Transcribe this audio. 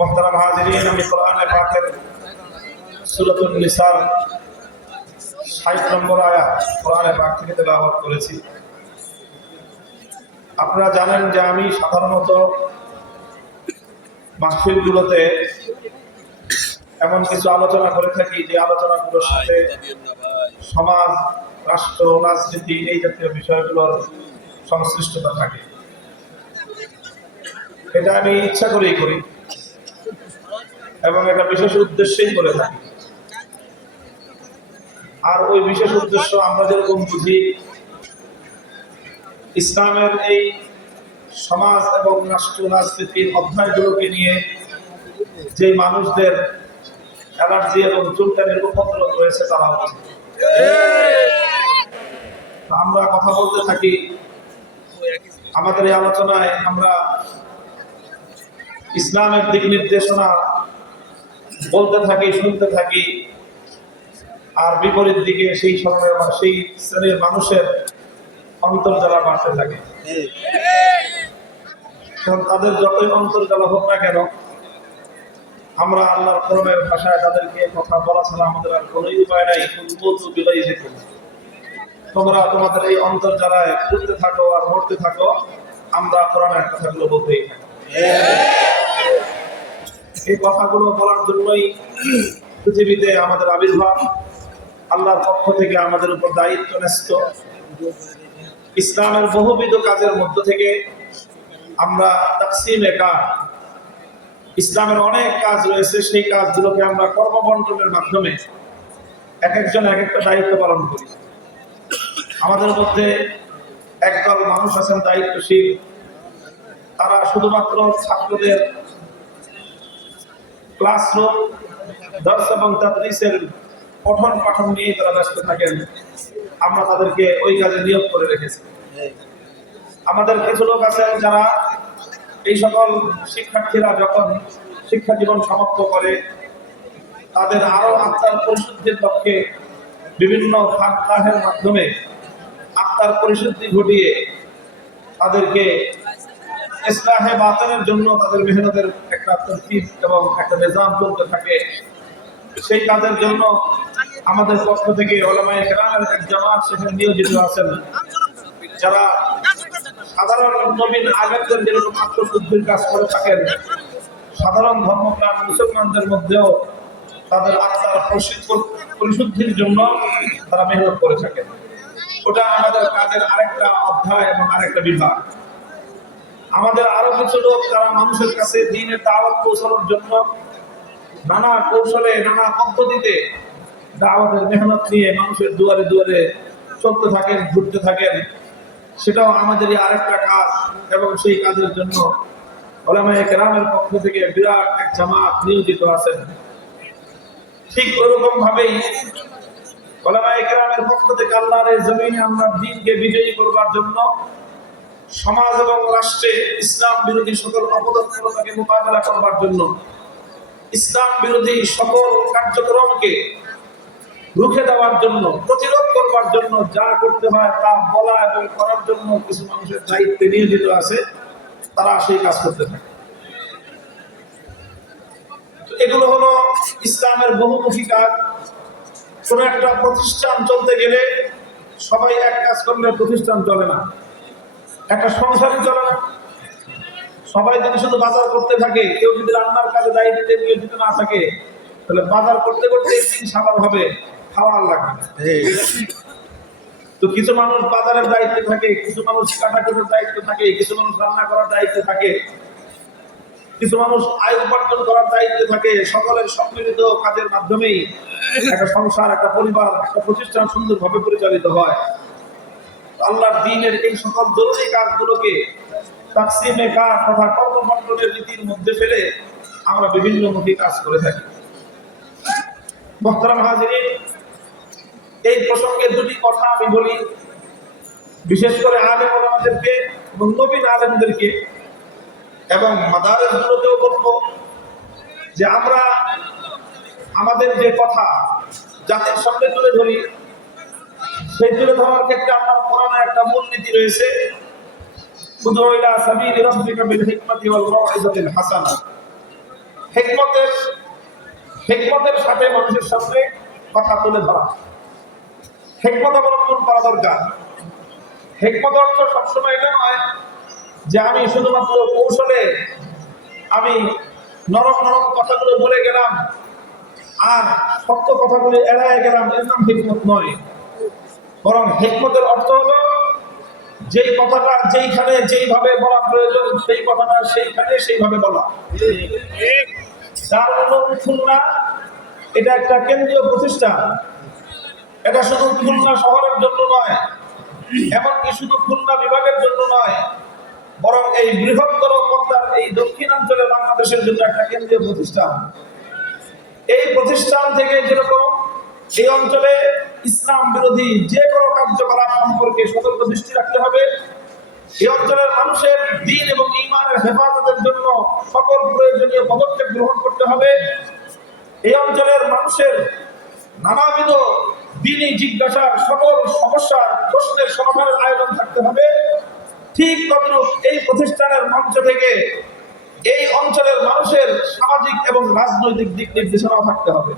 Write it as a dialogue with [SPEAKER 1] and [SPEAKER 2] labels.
[SPEAKER 1] মোহতারাম হাজিরিন, আমি কোরআনে পাকের সূরাতুন নিসার 60 নম্বর আয়াত কোরআনে পাক থেকে তেলাওয়াত করেছি। আপনারা জানেন যে আমি সাধারণত মাহফিলগুলোতে এমন কিছু আলোচনা করে থাকি যে আলোচনাগুলোর সাথে সমাজ, রাষ্ট্র, রাজনীতি এই জাতীয় বিষয়গুলোর সংশ্লিষ্টতা থাকে। এটা আমি ইচ্ছা করেই করি। এবং এটা বিশেষ উদ্দেশ্যেই করে থাকি। আর ওই বিশেষ উদ্দেশ্য আমরা যেরকম বুঝি, ইসলামের এই সমাজ এবং রাষ্ট্র, রাজনীতির অধ্যায়গুলোকে নিয়ে যে মানুষদের অ্যালার্জি এবং চুলকানির উপদ্রব রয়েছে তারা আমরা কথা বলতে থাকি, আমাদের এই আলোচনায় আমরা ইসলামের দিক নির্দেশনা বলতে থাকি, শুনতে থাকি। আর বিপরীত দিকে সেই সময় আমার সেই শ্রেণির মানুষের অন্তর জ্বালা বাড়তে থাকে। কারণ তাদের যতই অন্তর জ্বালা হোক না কেন, আমরা আল্লাহর করমের ভাষায় তাদেরকে কথা বলা ছাড়া আমাদের আর কোনো উপায় নাই। উদ্ভূত বিলাই যেত তোমরা তোমাদের এই অন্তর জ্বালায় ঘুরতে থাকো আর মরতে থাকো, আমরা কোরআনের কথাগুলো বলতেই থাকি। এই কথাগুলো বলার জন্যই পৃথিবীতে আমাদের আবির্ভাব। আল্লাহর পক্ষ থেকে আমাদের উপর দায়িত্ব ন্যস্ত। ইসলামের বহুবিধ কাজের মধ্য থেকে আমরা তাকসিম একা ইসলামের অনেক কাজ রয়েছে, সেই কাজগুলোকে আমরা কর্মবন্টনের মাধ্যমে এক একজন এক একটা দায়িত্ব পালন করি। আমাদের মধ্যে একদল মানুষ আছেন দায়িত্বশীল। তারা শুধুমাত্র ছাত্রদের ক্লাসরুম, দর্শ এবং তাদরিসের পঠন পাঠন নিয়ে তারা ব্যস্ত থাকেন। আমরা তাদেরকে ওই কাজে নিয়োগ করে রেখেছি। আমাদের কিছু লোক আছেন যারা এই সকল শিক্ষার্থীরা যখন শিক্ষা জীবন সমাপ্ত করে, তাদের আরও আত্মার পরিশুদ্ধির লক্ষ্যে বিভিন্ন মাধ্যমে আত্মার পরিশুদ্ধি ঘটিয়ে তাদেরকে ইসলাহে জন্য তাদের মেহনতের একটা তরকিব এবং একটা নিজাম চলতে থাকে। সেই কাজের জন্য আমাদের পক্ষ থেকে ওলামায়ে এক জামাত সেখানে নিয়োজিত আছেন। যারা সাধারণ নবীন আগেরদের যেরকম আত্মশুদ্ধির কাজ করে থাকেন, সাধারণ ধর্মপ্রাণ মুসলমানদের মধ্যেও তাদের আত্মার পরিশুদ্ধির জন্য তারা মেহনত করে থাকেন। ওটা আমাদের কাজের আরেকটা অধ্যায় এবং আরেকটা বিভাগ। আমাদের আরও কিছু লোক তারা মানুষের কাছে দিনের দাওয়াত পৌঁছানোর জন্য নানা কৌশলে, নানা পদ্ধতিতে দাওয়াতের মেহনত নিয়ে মানুষের দুয়ারে দুয়ারে চলতে থাকেন, ঘুরতে থাকেন। সেটাও আমাদেরই আরেকটা কাজ এবং সেই কাজের জন্য কেরামের পক্ষ থেকে বিরাট এক জামাত নিয়োজিত আছেন। ঠিক ওরকম ভাবেই কেরামের পক্ষ থেকে আল্লাহর এই জমিনে আমরা দিনকে বিজয়ী করবার জন্য সমাজ এবং রাষ্ট্রে ইসলাম বিরোধী সকল অপদক্ষতাকে মোকাবেলা করবার জন্য ইসলাম বিরোধী সকল কার্যক্রমকে রুখে দেওয়ার জন্য, প্রতিরোধ করবার জন্য যা করতে হয় তা বলা এবং করার জন্য কিছু মানুষের দায়িত্বে নিয়োজিত আছে, তারা সেই কাজ করতে থাকে। এগুলো হলো ইসলামের বহুমুখী কাজ। কোন একটা প্রতিষ্ঠান চলতে গেলে সবাই এক কাজ করলে প্রতিষ্ঠান চলে না। একটা সংসারই চলে না। সবাই যদি শুধু বাজার করতে থাকে, কেউ যদি রান্নার কাজে দায়িত্বে নিয়োজিত না থাকে, তাহলে বাজার করতে করতে একদিন সাবার হবে, খাওয়ার লাগবে। তো কিছু মানুষ বাজারের দায়িত্বে থাকে, কিছু মানুষ কাটাকুটির দায়িত্বে থাকে, কিছু মানুষ রান্না করার দায়িত্বে থাকে, কিছু মানুষ আয় উপার্জন করার দায়িত্বে থাকে। সকলের সম্মিলিত কাজের মাধ্যমেই একটা সংসার, একটা পরিবার, একটা প্রতিষ্ঠান সুন্দরভাবে পরিচালিত হয়। আল্লাহর দিনের এই সকল জরুরি কাজগুলোকে তাকসিমে কাজ তথা কর্মমন্ডলের নীতির মধ্যে ফেলে আমরা বিভিন্ন মুখী কাজ করে থাকি। মোহতারাম হাজিরিন, এই প্রসঙ্গে দুটি কথা আমি বলি। বিশেষ করে আলেম ওলামাদেরকে এবং নবীন আলেমদেরকে এবং মাদারেসগুলোকেও বলব যে আমরা আমাদের যে কথা জাতির সামনে তুলে ধরি সেই তুলে ধরার ক্ষেত্রে আপনার কোরআনে একটা রয়েছে। মাউইজাতিল হাসানা। হেকমতের হেকমতের সাথে মানুষের সামনে কথা তুলে ধরা। হেকমত অবলম্বন করা দরকার। হেকমত অর্থ সবসময় এটা নয় যে আমি শুধুমাত্র কৌশলে আমি নরম নরম কথাগুলো বলে গেলাম আর সত্য কথাগুলো এড়ায় গেলাম, এর নাম হেকমত নয়। বরং হেকমতের অর্থ হলো, যেই কথাটা যেইখানে যেইভাবে বলা প্রয়োজন, সেই কথাটা সেইখানে সেইভাবে বলা। হলো খুলনা এটা একটা কেন্দ্রীয় প্রতিষ্ঠান। এটা শুধু খুলনা শহরের জন্য নয়, এমনকি শুধু খুলনা বিভাগের জন্য নয়, বরং এই বৃহত্তর পদ্মার এই দক্ষিণাঞ্চলে বাংলাদেশের জন্য একটা কেন্দ্রীয় প্রতিষ্ঠান। এই প্রতিষ্ঠান থেকে যেরকম এই অঞ্চলে ইসলাম বিরোধী যে কোনো কার্যকলাপ সম্পর্কে সতর্ক দৃষ্টি রাখতে হবে। এই অঞ্চলের মানুষের দিন এবং ইমানের হেফাজতের জন্য সকল প্রয়োজনীয় পদক্ষেপ গ্রহণ করতে হবে। এই অঞ্চলের মানুষের নানাবিধ দিনই জিজ্ঞাসার, সকল সমস্যার প্রশ্নের সমাধানের আয়োজন থাকতে হবে। ঠিক তদ্রুপ এই প্রতিষ্ঠানের মঞ্চ থেকে এই অঞ্চলের মানুষের সামাজিক এবং রাজনৈতিক দিক নির্দেশনাও থাকতে হবে।